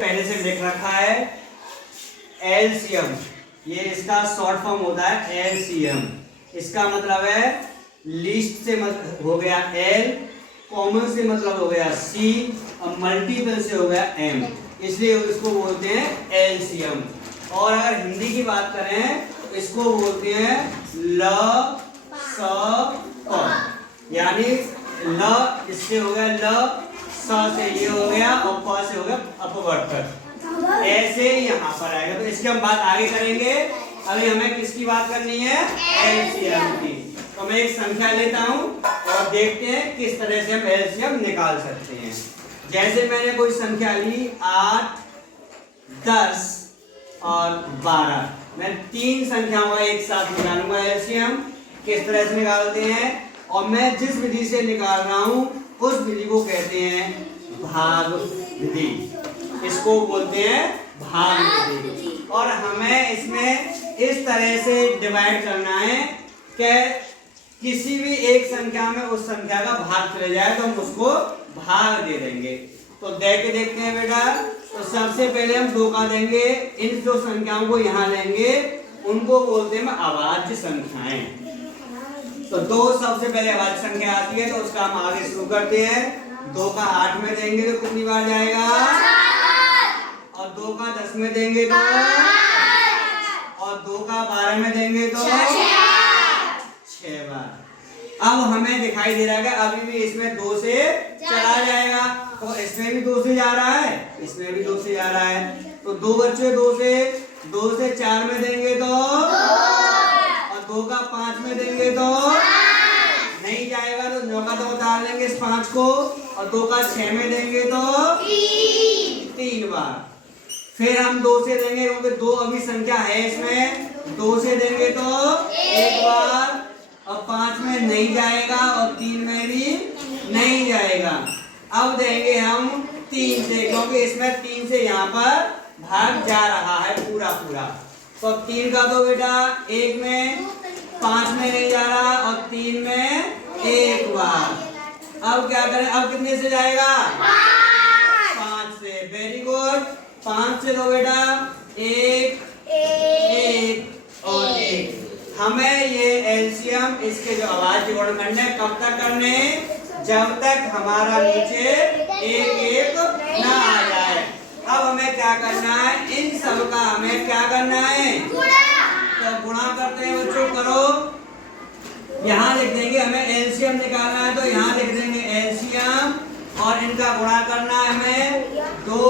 पहले से लिख रखा है एलसीएम, ये इसका शॉर्ट फॉर्म होता है एलसीएम। इसका मतलब है लीस्ट से हो गया एल, कॉमन से मतलब हो गया सी और मल्टीपल से हो गया एम, इसलिए इसको बोलते हैं एलसीएम। और अगर हिंदी की बात करें तो इसको बोलते हैं ल स प, यानी ल इससे हो गया ल, स से ये हो गया और प से हो गया अपवर्तक, ऐसे यहाँ पर आएगा। तो इसकी हम बात आगे करेंगे। अभी हमें किसकी बात करनी है? एलसीएम की। तो मैं एक संख्या लेता हूँ और देखते हैं किस तरह से हम एलसीएम निकाल सकते हैं। जैसे मैंने कोई संख्या ली 8, 10 और 12, मैं तीन संख्याओं का एक साथ निकालूंगा एलसीएम। किस तरह से निकालते हैं? और मैं जिस विधि से निकाल रहा हूँ उस विधि को कहते हैं भाग विधि, इसको बोलते हैं भाग विधि। और हमें इसमें इस तरह से डिवाइड करना है कि किसी भी एक संख्या में उस संख्या का भाग चले जाए तो हम उसको भाग दे देंगे। तो देखते हैं बेटा। तो सबसे पहले हम 2 का देंगे, इन जो संख्याओं को यहाँ लेंगे उनको बोलते हैं अभाज्य संख्याएं। तो 2 सबसे पहले अभाज्य संख्या आती है, तो उसका हम आगे शुरू करते हैं। 2 का 8 में देंगे तो कितनी बार जाएगा? और 2 का 10 में देंगे तो, और 2 का 12 में देंगे तो 6 बार। अब हमें दिखाई दे रहा है कि अभी भी इसमें 2 से चला जाएगा, तो इसमें भी 2 से जा रहा है, इसमें भी 2 से जा रहा है। तो 2 बच्चे 2 से 4 में देंगे तो, और 2 का 5 में देंगे तो नहीं जाएगा, तो 9 का 2 उतार लेंगे इस 5 को, और 2 का 6 में देंगे तो 3 बार। फिर हम 2 से देंगे क्योंकि 2 अभी संख्या है इसमें, 2 से देंगे तो 1 बार, और 5 में नहीं जाएगा और 3 में भी नहीं जाएगा। अब देंगे हम 3 से, क्योंकि इसमें 3 से यहाँ पर भाग जा रहा है पूरा पूरा। तो 3 का तो बेटा 1 में, 5 में नहीं जा रहा और 3 में 1 बार। अब क्या करें? अब कितने से जाएगा? 5 से। Very good. 5 से दो बेटा 1 और 1। हमें ये एलसीएम, इसके जो अभाज्य गुण करने कब तक करने? जब तक हमारा नीचे 1 ना आ जाए। अब हमें क्या करना है? इन सब का हमें क्या करना है? तो गुणा करते हैं बच्चों, करो। यहाँ लिख देंगे, हमें एलसीएम निकालना है तो यहाँ लिख देंगे एलसीएम, और इनका गुणा करना है हमें 2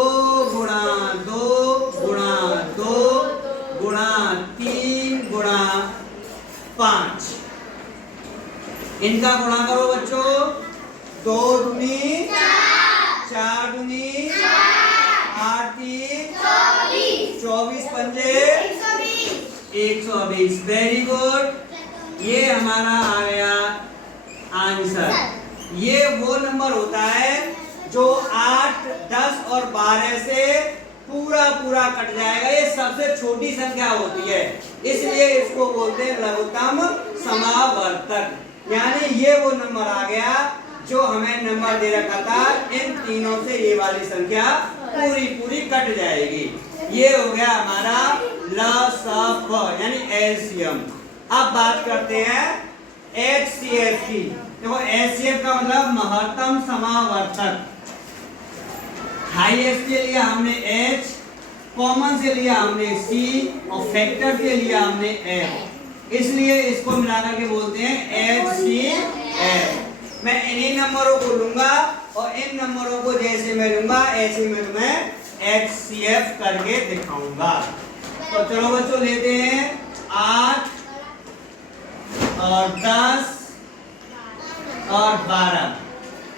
गुणा 2 गुणा 2 गुणा 3 गुणा 5। इनका गुणा करो बच्चों, 2 दूनी 4 दूनी 8 3 24 पंजे 120। Very good. ये हमारा आ गया आंसर। ये वो नंबर होता है जो 8, 10 और 12 से पूरा पूरा कट जाएगा। ये सबसे छोटी संख्या होती है, इसलिए इसको बोलते हैं लघुत्तम समावर्तक। यानी ये वो नंबर आ गया जो हमें नंबर दे रखा था, इन तीनों से ये वाली संख्या पूरी पूरी कट जाएगी। ये हो गया हमारा ल स प यानी एलसीएम। अब बात करते हैं एचसीएफ की। देखो एचसीएफ का मतलब महत्तम समावर्तक। हाईएस्ट के लिए हमने H, कॉमन से लिया हमने C और फैक्टर के लिया हमने F, इसलिए इसको मिलाकर के बोलते हैं HCF। मैं इन्हीं नंबरों को लूंगा और इन नंबरों को जैसे मैं लूंगा ऐसे मैं तुम्हें HCF करके दिखाऊंगा। तो चलो बच्चों लेते हैं 8 और 10 और 12।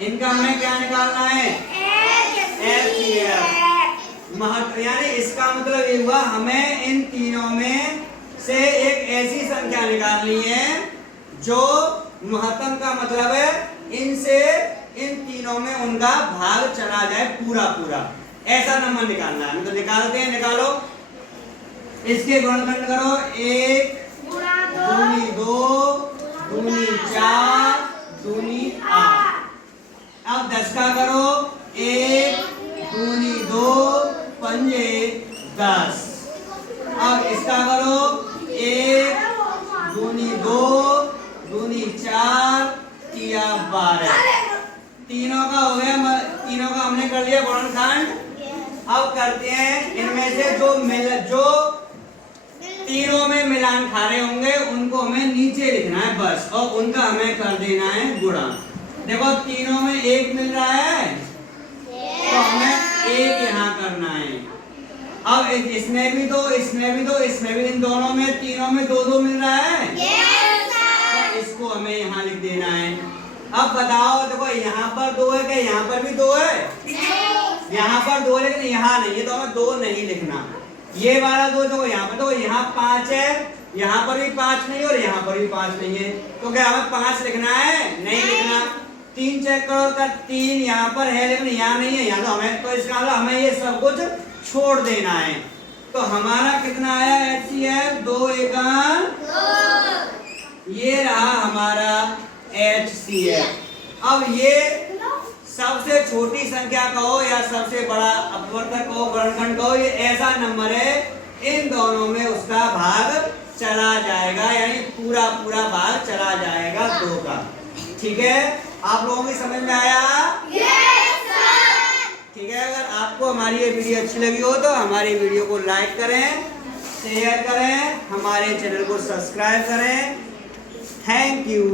इनका हमें क्या निकालना है? HCF। यानी इसका मतलब ये हुआ हमें इन तीनों में से एक ऐसी संख्या निकालनी है जो महत्तम का मतलब है इनसे इन तीनों में उनका भाग चला जाए पूरा पूरा, ऐसा नंबर निकालना है। तो निकालते हैं, निकालो। इसके गुणनखंड करो, 1 दूनी 2 दूनी 4 दूनी 8। अब 10 का करो, 1 दूनी 2 हो गया, तीनों का हमने कर लिया गुणनखंड। अब करते हैं इनमें से जो तीनों में मिलान खा रहे होंगे उनको हमें नीचे लिखना है बस, और उनका हमें कर देना है गुणा। देखो तीनों में एक मिल रहा है तो हमें एक यहाँ करना है। अब इसमें भी दो, इसमें भी दो, इसमें भी, इन दोनों में तीनों में दो दो मिल रहा है तो इसको हमें यहाँ लिख देना है। अब बताओ, देखो यहाँ पर दो है, क्या यहाँ पर भी दो है? यहाँ पर दो है लेकिन यहाँ नहीं है तो हमें दो नहीं लिखना। ये वाला दो देखो यहाँ पर, तो यहाँ 5 है, यहाँ पर भी 5 नहीं और यहाँ पर भी 5 नहीं है, तो क्या हमें 5 लिखना है? नहीं लिखना। 3 चेक करो का 3 यहाँ पर है लेकिन यहाँ नहीं है, यहाँ तो हमें, तो इसका मतलब हमें ये सब कुछ छोड़ देना है। तो हमारा कितना आया HCF? 2 एकम 2। ये रहा हमारा HCF। अब ये सबसे छोटी संख्या कहो या सबसे बड़ा अपवर्तक कहो, गुणनखंड कहो, ये ऐसा नंबर है इन दोनों में उसका भाग चला जाएगा, यानी पूरा पूरा भाग चला जाएगा 2 का। ठीक है, आप लोगों की समझ में आया? Yes sir. ठीक है, अगर आपको हमारी ये वीडियो अच्छी लगी हो तो हमारी वीडियो को लाइक करें, शेयर करें, हमारे चैनल को सब्सक्राइब करें। Thank you.